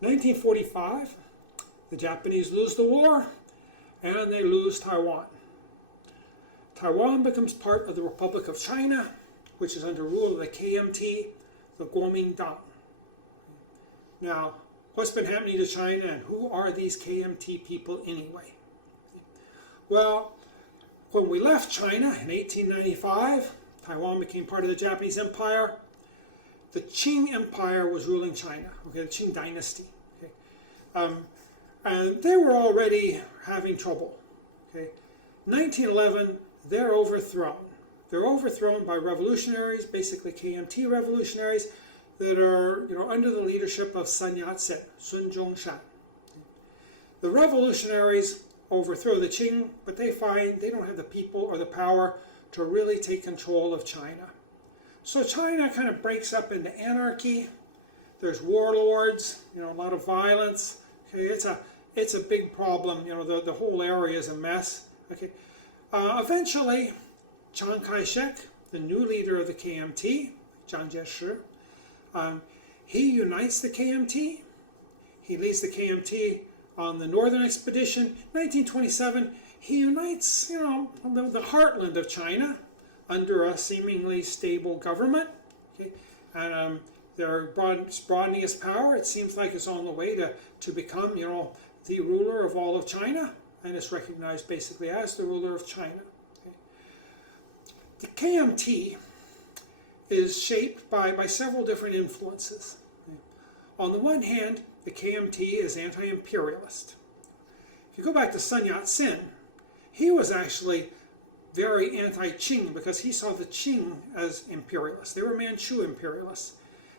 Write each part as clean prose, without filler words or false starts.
1945, the Japanese lose the war, and they lose Taiwan. Taiwan becomes part of the Republic of China, which is under rule of the KMT, the Kuomintang. Now, what's been happening to China, and who are these KMT people anyway? Well, when we left China in 1895, Taiwan became part of the Japanese Empire. The Qing Empire was ruling China, okay, the Qing dynasty. Okay. And they were already having trouble. Okay. 1911, they're overthrown. They're overthrown by revolutionaries, basically KMT revolutionaries, that are under the leadership of Sun Yat-sen, Sun Zhongshan. The revolutionaries overthrow the Qing, but they find they don't have the people or the power to really take control of China. So China kind of breaks up into anarchy. There's warlords, a lot of violence. Okay, it's a big problem. The whole area is a mess. Okay, eventually, Chiang Kai-shek, the new leader of the KMT, Chiang Kai-shek, he unites the KMT. He leads the KMT on the Northern Expedition. 1927, he unites, the heartland of China under a seemingly stable government. Okay? And they're broadening its power. It seems like it's on the way to become, the ruler of all of China, and it's recognized basically as the ruler of China. Okay? The KMT is shaped by several different influences. Okay? On the one hand, the KMT is anti-imperialist. If you go back to Sun Yat-sen, he was actually very anti-Qing because he saw the Qing as imperialists. They were Manchu imperialists.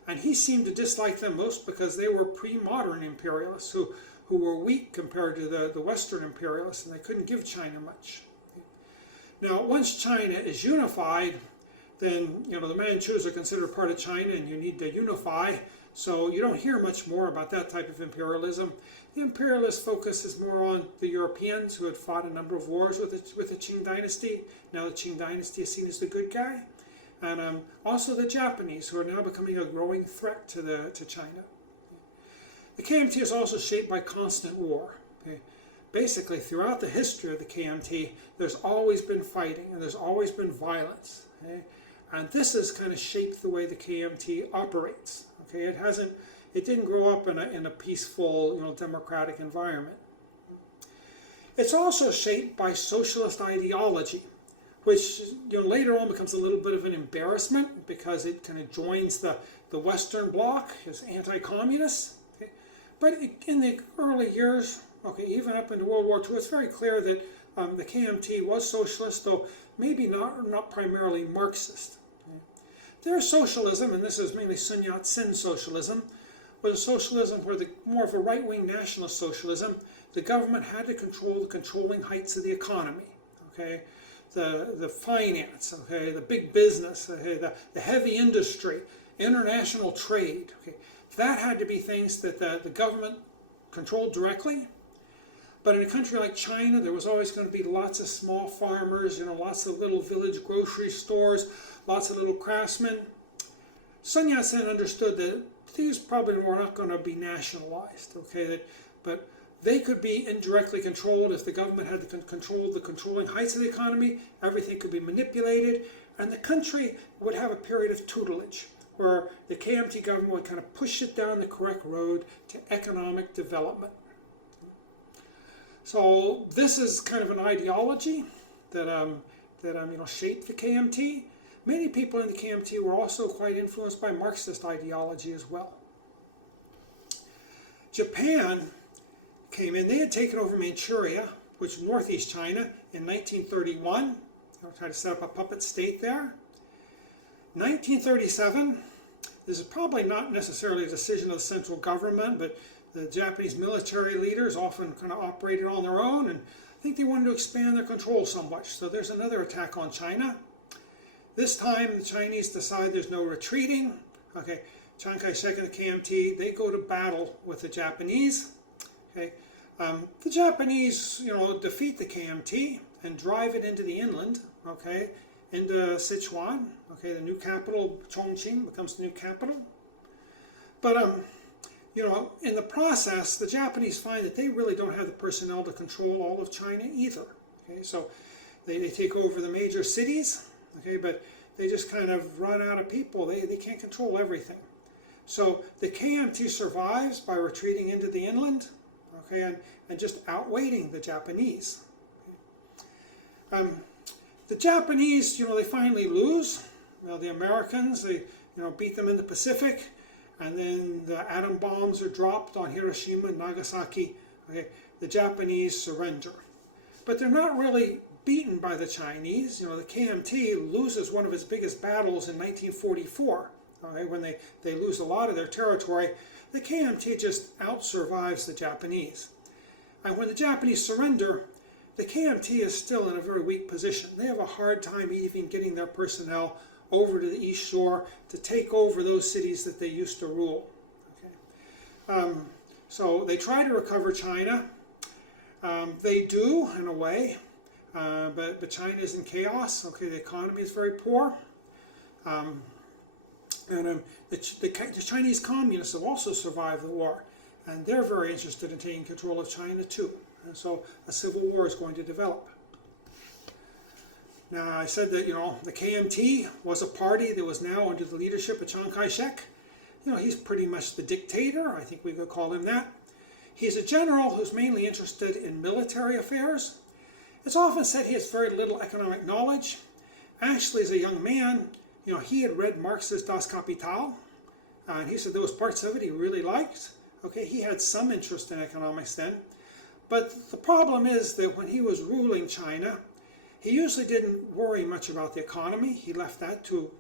And he seemed to dislike them most because they were pre-modern imperialists who were weak compared to the Western imperialists, and they couldn't give China much. Now, once China is unified, then the Manchus are considered part of China, and you need to unify. So you don't hear much more about that type of imperialism. The imperialist focus is more on the Europeans who had fought a number of wars with the Qing dynasty. Now the Qing dynasty is seen as the good guy. And also the Japanese, who are now becoming a growing threat to China. The KMT is also shaped by constant war. Okay? Basically, throughout the history of the KMT, there's always been fighting and there's always been violence. Okay? And this has kind of shaped the way the KMT operates. Okay? It didn't grow up in a peaceful, democratic environment. It's also shaped by socialist ideology, which later on becomes a little bit of an embarrassment because it kind of joins the Western Bloc as anti-communist. Okay? But in the early years, okay, even up into World War II, it's very clear that the KMT was socialist, though maybe not primarily Marxist. Okay? Their socialism, and this is mainly Sun Yat-sen socialism, was a socialism where more of a right-wing nationalist socialism. The government had to control the controlling heights of the economy. Okay? The finance, okay, the big business, okay, the heavy industry, international trade. Okay, that had to be things that the government controlled directly. But in a country like China, there was always going to be lots of small farmers, lots of little village grocery stores, lots of little craftsmen. Sun Yat-sen understood that these probably were not going to be nationalized, okay, but they could be indirectly controlled if the government had to control the controlling heights of the economy. Everything could be manipulated, and the country would have a period of tutelage where the KMT government would kind of push it down the correct road to economic development. So this is kind of an ideology that shaped the KMT. Many people in the KMT were also quite influenced by Marxist ideology as well. Japan came in. They had taken over Manchuria, which is northeast China, in 1931. They were trying to set up a puppet state there. 1937, this is probably not necessarily a decision of the central government, but the Japanese military leaders often kind of operated on their own, and I think they wanted to expand their control somewhat. So there's another attack on China. This time, the Chinese decide there's no retreating. Okay, Chiang Kai-shek and the KMT, they go to battle with the Japanese. Okay, the Japanese, defeat the KMT and drive it into the inland. Okay, into Sichuan. Okay, the new capital, Chongqing, becomes the new capital. But in the process, the Japanese find that they really don't have the personnel to control all of China either. Okay, so they take over the major cities, okay, but they just kind of run out of people. They can't control everything. So the KMT survives by retreating into the inland, okay, and just outweighting the Japanese. The Japanese, they finally lose. The Americans, they beat them in the Pacific, and then the atom bombs are dropped on Hiroshima and Nagasaki. Okay, the Japanese surrender. But they're not really beaten by the Chinese. The KMT loses one of its biggest battles in 1944. Okay, when they lose a lot of their territory, the KMT just out-survives the Japanese. And when the Japanese surrender, the KMT is still in a very weak position. They have a hard time even getting their personnel over to the East Shore to take over those cities that they used to rule. Okay. So they try to recover China. They do, in a way, but China is in chaos. Okay, the economy is very poor. The Chinese communists have also survived the war, and they're very interested in taking control of China too. And so a civil war is going to develop. Now, I said that, the KMT was a party that was now under the leadership of Chiang Kai-shek. He's pretty much the dictator. I think we could call him that. He's a general who's mainly interested in military affairs. It's often said he has very little economic knowledge. Actually, as a young man, he had read Marx's Das Kapital, and he said there was parts of it he really liked. Okay, he had some interest in economics then. But the problem is that when he was ruling China, he usually didn't worry much about the economy. He left that to,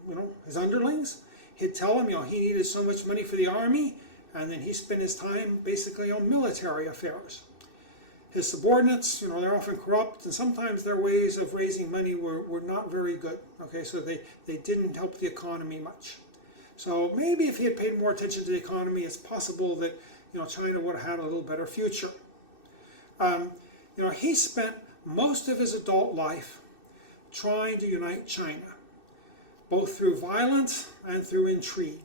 his underlings. He'd tell them, he needed so much money for the army, and then he spent his time basically on military affairs. His subordinates, they're often corrupt, and sometimes their ways of raising money were not very good. Okay, so they didn't help the economy much. So maybe if he had paid more attention to the economy, it's possible that, China would have had a little better future. He spent most of his adult life trying to unite China, both through violence and through intrigue.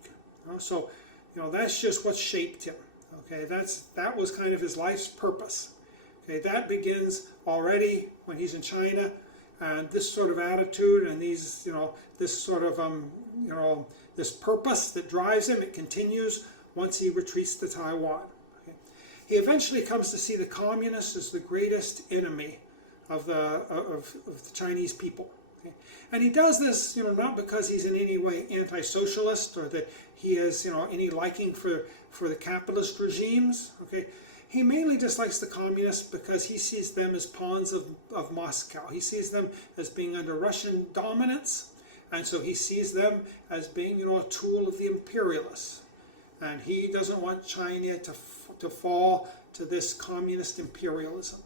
So, that's just what shaped him. Okay, that was kind of his life's purpose. Okay, that begins already when he's in China, and this sort of attitude and these, this sort of, this purpose that drives him, it continues once he retreats to Taiwan. Okay. He eventually comes to see the communists as the greatest enemy of the Chinese people. Okay. And he does this, not because he's in any way anti-socialist or that he has, any liking for the capitalist regimes. Okay. He mainly dislikes the communists because he sees them as pawns of Moscow. He sees them as being under Russian dominance, and so he sees them as being, a tool of the imperialists. And he doesn't want China to fall to this communist imperialism.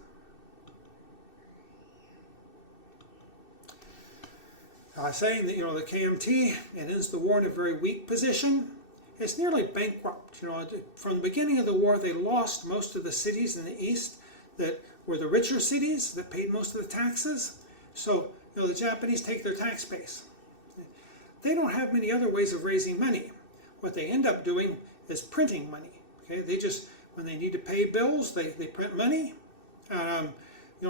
Saying that, the KMT, it ends the war in a very weak position. It's nearly bankrupt. From the beginning of the war, they lost most of the cities in the east that were the richer cities that paid most of the taxes. So, the Japanese take their tax base. They don't have many other ways of raising money. What they end up doing is printing money. Okay, they just, when they need to pay bills, they print money. And,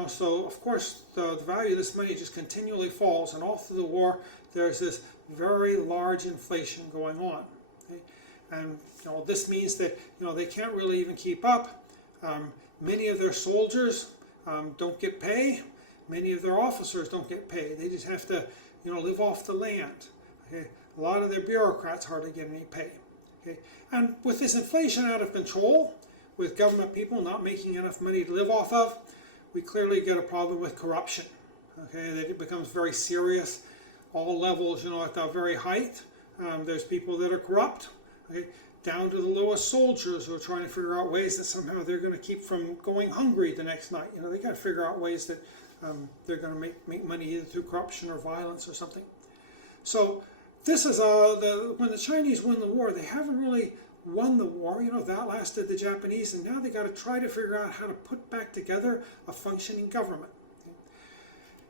so of course the value of this money just continually falls, and all through the war there's this very large inflation going on. Okay? And this means that they can't really even keep up. Many of their soldiers don't get pay. Many of their officers don't get pay. They just have to live off the land. Okay? A lot of their bureaucrats hardly get any pay. Okay? And with this inflation out of control, with government people not making enough money to live off of, we clearly get a problem with corruption. Okay, that it becomes very serious. All levels, at the very height, there's people that are corrupt. Okay, down to the lowest soldiers who are trying to figure out ways that somehow they're going to keep from going hungry the next night. They got to figure out ways that they're going to make money either through corruption or violence or something. So this is when the Chinese win the war, they haven't really won the war. That lasted the Japanese, and now they got to try to figure out how to put back together a functioning government.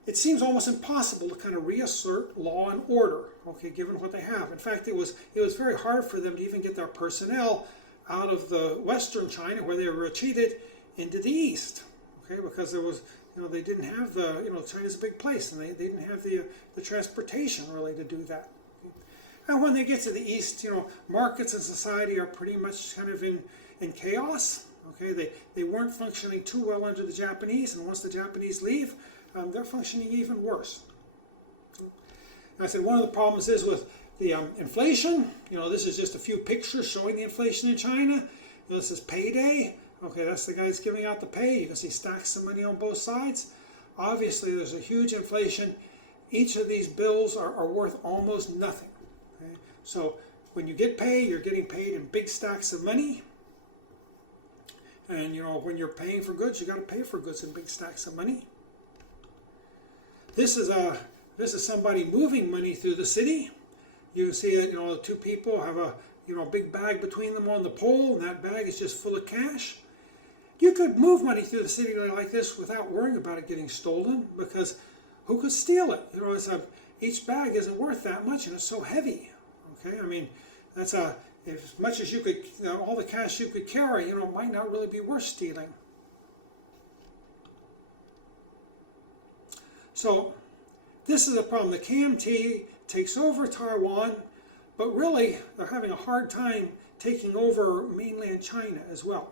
It seems almost impossible to kind of reassert law and order, okay, given what they have. In fact, it was very hard for them to even get their personnel out of the western China, where they were retreated, into the east. Okay, because there was, they didn't have the, China's a big place, and they didn't have the transportation really to do that. And when they get to the east, markets and society are pretty much kind of in chaos. Okay, they weren't functioning too well under the Japanese, and once the Japanese leave, they're functioning even worse. And I said one of the problems is with the inflation. This is just a few pictures showing the inflation in China. This is payday. Okay, that's the guy that's giving out the pay. You can see stacks of money on both sides. Obviously, there's a huge inflation. Each of these bills are worth almost nothing. Okay? So when you get paid, you're getting paid in big stacks of money. And when you're paying for goods, you got to pay for goods in big stacks of money. This is somebody moving money through the city. You can see that two people have a big bag between them on the pole, and that bag is just full of cash. You could move money through the city like this without worrying about it getting stolen, because who could steal it? Each bag isn't worth that much, and it's so heavy. Okay, I mean, that's as much as you could, all the cash you could carry, it might not really be worth stealing. So this is a problem. The KMT takes over Taiwan, but really they're having a hard time taking over mainland China as well.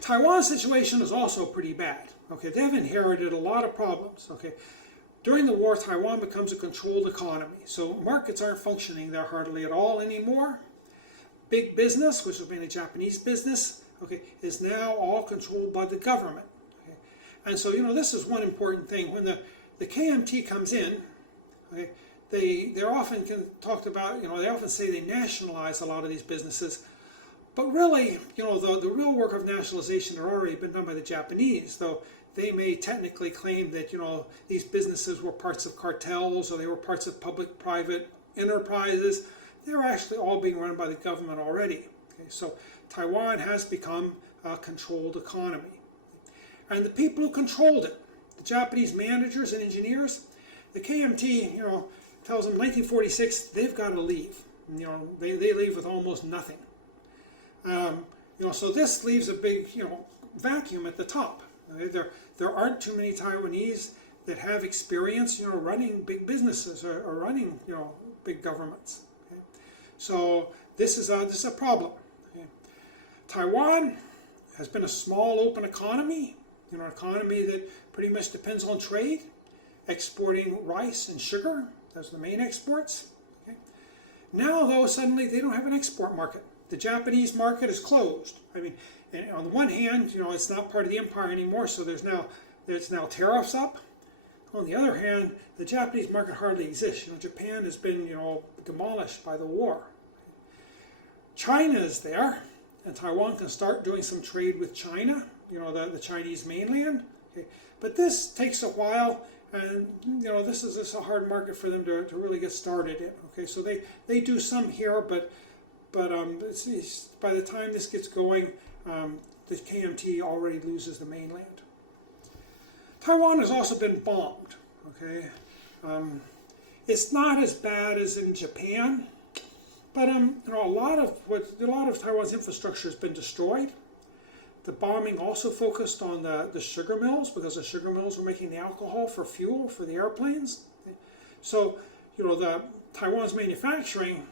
Taiwan's situation is also pretty bad. Okay, they've inherited a lot of problems. Okay, during the war, Taiwan becomes a controlled economy, so markets aren't functioning there hardly at all anymore. Big business, which has been a Japanese business, okay, is now all controlled by the government. Okay? And so this is one important thing. When the KMT comes in, okay, they're often talked about. They often say they nationalize a lot of these businesses. But really, the real work of nationalization had already been done by the Japanese, though they may technically claim that, these businesses were parts of cartels or they were parts of public-private enterprises. They were actually all being run by the government already. Okay, so Taiwan has become a controlled economy. And the people who controlled it, the Japanese managers and engineers, the KMT, tells them in 1946 they've got to leave. They leave with almost nothing. So this leaves a big, vacuum at the top. Okay? There aren't too many Taiwanese that have experience, running big businesses or running, big governments. Okay? So this is a problem. Okay? Taiwan has been a small, open economy, an economy that pretty much depends on trade, exporting rice and sugar. Those are the main exports. Okay? Now, though, suddenly they don't have an export market. The Japanese market is closed. I mean, on the one hand, it's not part of the empire anymore, so there's now tariffs up. On the other hand, the Japanese market hardly exists. Japan has been, demolished by the war. China is there, and Taiwan can start doing some trade with China, the Chinese mainland. Okay. But this takes a while, and this is a hard market for them to really get started in. Okay, so they do some here, but by the time this gets going, the KMT already loses the mainland. Taiwan has also been bombed. Okay, it's not as bad as in Japan, but a lot of Taiwan's infrastructure has been destroyed. The bombing also focused on the sugar mills, because the sugar mills were making the alcohol for fuel for the airplanes. Okay? So the Taiwan's manufacturing,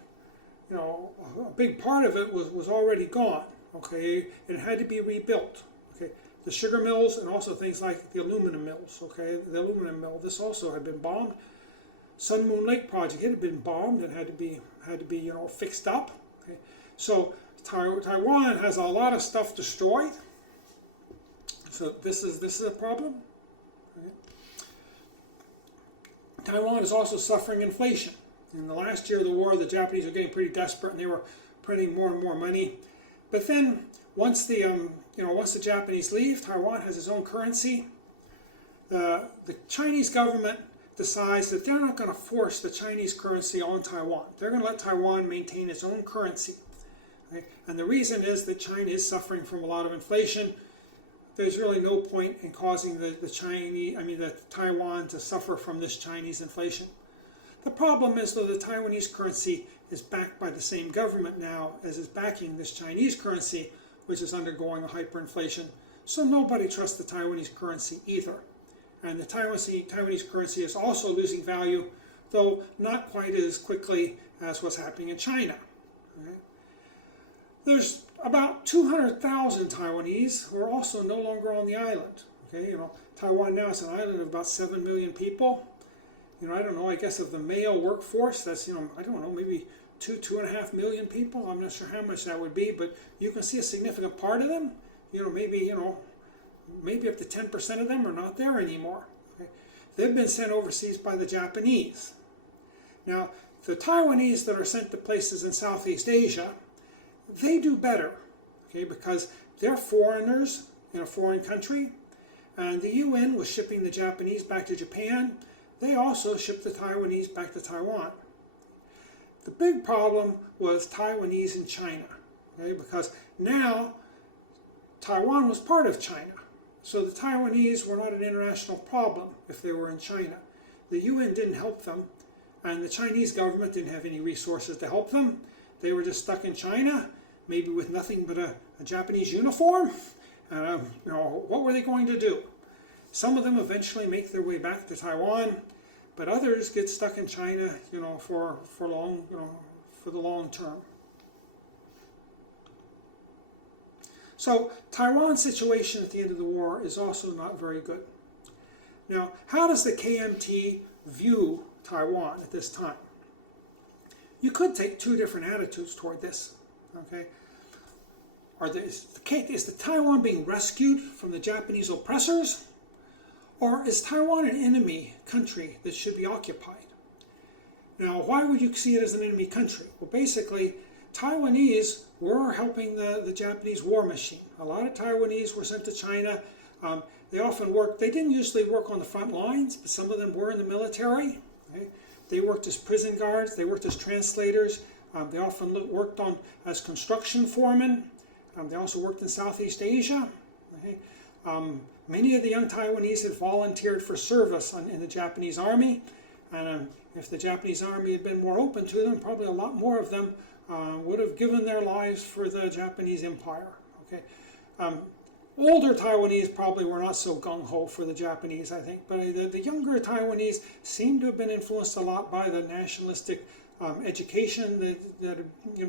a big part of it was already gone. Okay, it had to be rebuilt. Okay, the sugar mills and also things like the aluminum mills. Okay, the aluminum mill, this also had been bombed. Sun Moon Lake project, it had been bombed and had to be fixed up. Okay, so Taiwan has a lot of stuff destroyed. So this is a problem. Okay. Taiwan is also suffering inflation. In the last year of the war, the Japanese were getting pretty desperate, and they were printing more and more money. But then, once the Japanese leave, Taiwan has its own currency. The Chinese government decides that they're not going to force the Chinese currency on Taiwan. They're going to let Taiwan maintain its own currency. Okay? And the reason is that China is suffering from a lot of inflation. There's really no point in causing the Taiwan to suffer from this Chinese inflation. The problem is, though, the Taiwanese currency is backed by the same government now as is backing this Chinese currency, which is undergoing a hyperinflation. So nobody trusts the Taiwanese currency either. And the Taiwanese currency is also losing value, though not quite as quickly as what's happening in China. Okay? There's about 200,000 Taiwanese who are also no longer on the island. Okay, Taiwan now is an island of about 7 million people. I don't know, I guess of the male workforce, that's, I don't know, maybe 2.5 million people. I'm not sure how much that would be, but you can see a significant part of them. Maybe up to 10% of them are not there anymore. Okay? They've been sent overseas by the Japanese. Now, the Taiwanese that are sent to places in Southeast Asia, they do better, okay, because they're foreigners in a foreign country, and the UN was shipping the Japanese back to Japan. They also shipped the Taiwanese back to Taiwan. The big problem was Taiwanese in China, okay, because now Taiwan was part of China. So the Taiwanese were not an international problem if they were in China. The UN didn't help them, and the Chinese government didn't have any resources to help them. They were just stuck in China, maybe with nothing but a Japanese uniform. What were they going to do? Some of them eventually make their way back to Taiwan, but others get stuck in China, for the long term. So Taiwan's situation at the end of the war is also not very good. Now, how does the KMT view Taiwan at this time? You could take two different attitudes toward this. Okay, is the Taiwan being rescued from the Japanese oppressors, or is Taiwan an enemy country that should be occupied? Now, why would you see it as an enemy country? Well, basically, Taiwanese were helping the Japanese war machine. A lot of Taiwanese were sent to China. They often worked, they didn't usually work on the front lines, but some of them were in the military. Okay? They worked as prison guards, they worked as translators, they often worked as construction foremen. They also worked in Southeast Asia. Okay? Many of the young Taiwanese had volunteered for service in the Japanese army, and if the Japanese army had been more open to them, probably a lot more of them would have given their lives for the Japanese Empire. Okay, older Taiwanese probably were not so gung-ho for the Japanese, I think, but the younger Taiwanese seemed to have been influenced a lot by the nationalistic education that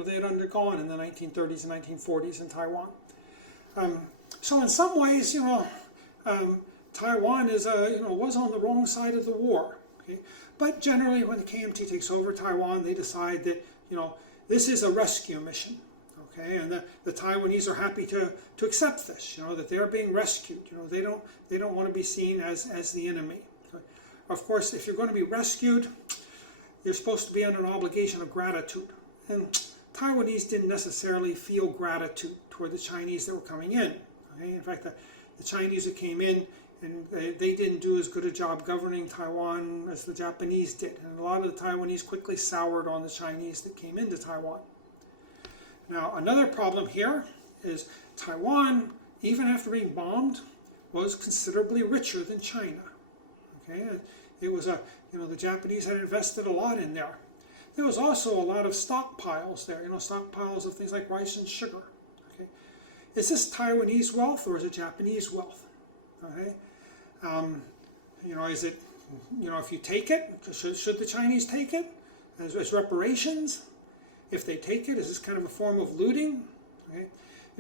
they had undergone in the 1930s and 1940s in Taiwan. So in some ways, Taiwan is was on the wrong side of the war. Okay? But generally, when the KMT takes over Taiwan, they decide that this is a rescue mission. Okay, and the Taiwanese are happy to accept this. That they are being rescued. They don't want to be seen as the enemy. Okay? Of course, if you're going to be rescued, you're supposed to be under an obligation of gratitude. And Taiwanese didn't necessarily feel gratitude toward the Chinese that were coming in. Okay? In fact, the Chinese that came in, and they didn't do as good a job governing Taiwan as the Japanese did. And a lot of the Taiwanese quickly soured on the Chinese that came into Taiwan. Now, another problem here is Taiwan, even after being bombed, was considerably richer than China. Okay? It was the Japanese had invested a lot in there. There was also a lot of stockpiles there, stockpiles of things like rice and sugar. Okay? Is this Taiwanese wealth or is it Japanese wealth? Okay? Is it, if you take it, should the Chinese take it as reparations? If they take it, is this kind of a form of looting? Okay?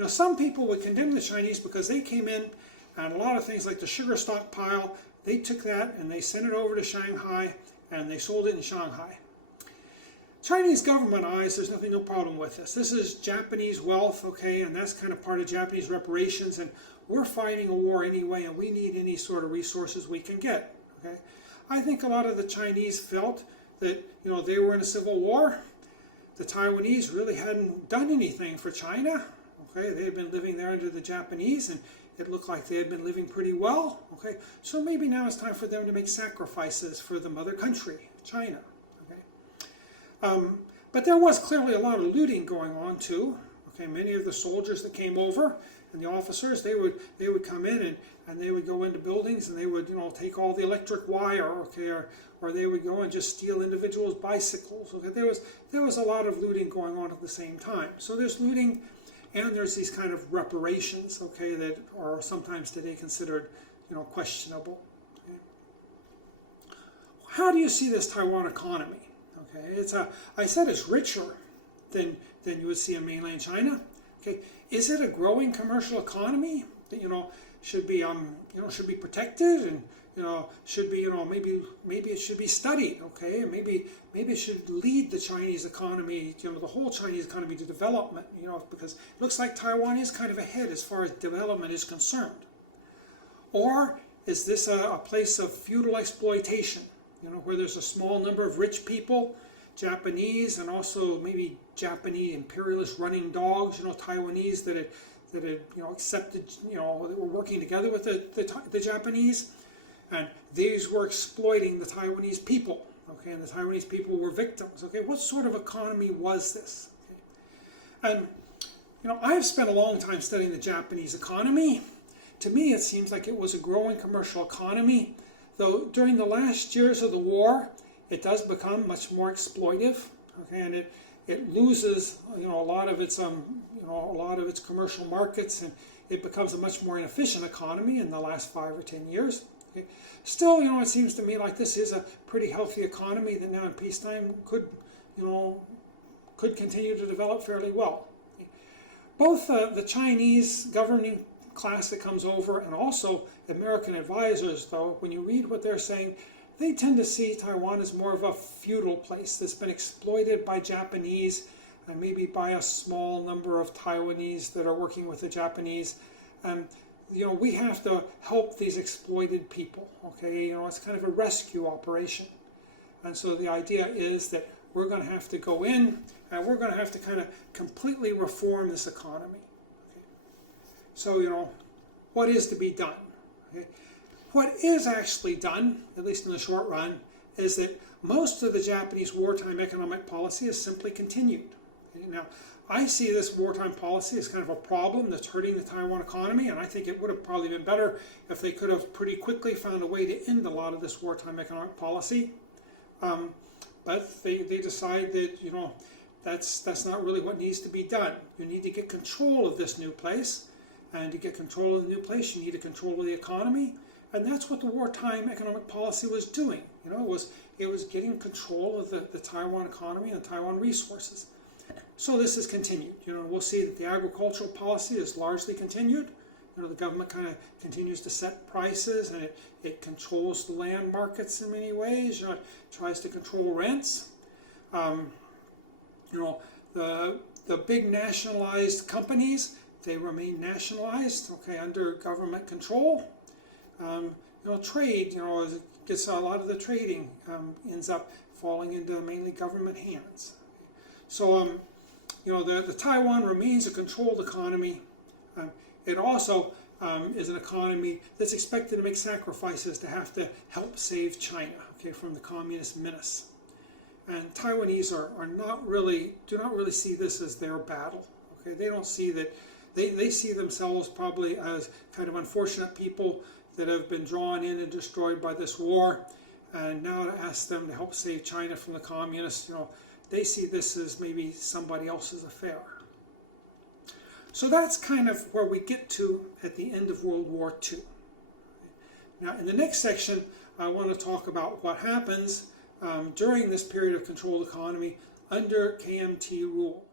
Some people would condemn the Chinese because they came in and a lot of things like the sugar stockpile, they took that and they sent it over to Shanghai and they sold it in Shanghai. Chinese government eyes, there's no problem with this. This is Japanese wealth, okay, and that's kind of part of Japanese reparations, and we're fighting a war anyway, and we need any sort of resources we can get, okay. I think a lot of the Chinese felt that, they were in a civil war. The Taiwanese really hadn't done anything for China, okay. They had been living there under the Japanese, and it looked like they had been living pretty well, okay. So maybe now it's time for them to make sacrifices for the mother country, China. But there was clearly a lot of looting going on too. Okay, many of the soldiers that came over and the officers, they would come in and they would go into buildings and they would, you know, take all the electric wire, okay, or they would go and just steal individuals' bicycles. Okay, there was a lot of looting going on at the same time. So there's looting, and there's these kind of reparations, okay, that are sometimes today considered, you know, questionable. Okay. How do you see this Taiwan economy? Okay, I said it's richer than you would see in mainland China. Okay, is it a growing commercial economy that, you know, should be should be protected, and, you know, should be, you know, maybe it should be studied, okay? Maybe it should lead the Chinese economy, you know, the whole Chinese economy to development, you know, because it looks like Taiwan is kind of ahead as far as development is concerned. Or is this a place of feudal exploitation, you know, where there's a small number of rich people, Japanese, and also maybe Japanese imperialist running dogs, you know, Taiwanese that had you know, accepted, you know, that were working together with the Japanese, and these were exploiting the Taiwanese people, okay, and the Taiwanese people were victims, okay. What sort of economy was this? Okay. And, you know, I've spent a long time studying the Japanese economy. To me, it seems like it was a growing commercial economy, though during the last years of the war, it does become much more exploitive, okay, and it loses, you know, a lot of its commercial markets, and it becomes a much more inefficient economy in the last 5 or 10 years. Okay. Still, you know, it seems to me like this is a pretty healthy economy that now in peacetime could continue to develop fairly well. Okay. Both the Chinese governing class that comes over and also American advisors, though, when you read what they're saying, they tend to see Taiwan as more of a feudal place that's been exploited by Japanese and maybe by a small number of Taiwanese that are working with the Japanese. You know, we have to help these exploited people, okay? You know, it's kind of a rescue operation. And so the idea is that we're going to have to go in and we're going to have to kind of completely reform this economy. Okay? So, you know, what is to be done? Okay? What is actually done, at least in the short run, is that most of the Japanese wartime economic policy is simply continued. Okay? Now, I see this wartime policy as kind of a problem that's hurting the Taiwan economy, and I think it would have probably been better if they could have pretty quickly found a way to end a lot of this wartime economic policy. But they decide that, you know, that's not really what needs to be done. You need to get control of this new place, and to get control of the new place, you need a control of the economy. And that's what the wartime economic policy was doing. You know, it was getting control of the Taiwan economy and the Taiwan resources. So this is continued. You know, we'll see that the agricultural policy is largely continued. You know, the government kind of continues to set prices, and it controls the land markets in many ways. You know, it tries to control rents. You know, the big nationalized companies, they remain nationalized, okay, under government control. You know, trade, you know, gets a lot of the trading ends up falling into mainly government hands. So, you know, the Taiwan remains a controlled economy. It also is an economy that's expected to make sacrifices to have to help save China, okay, from the communist menace. And Taiwanese do not really see this as their battle. Okay, they don't see that. They see themselves probably as kind of unfortunate people that have been drawn in and destroyed by this war, and now to ask them to help save China from the communists, you know, they see this as maybe somebody else's affair. So that's kind of where we get to at the end of World War II. Now, in the next section, I want to talk about what happens during this period of controlled economy under KMT rule.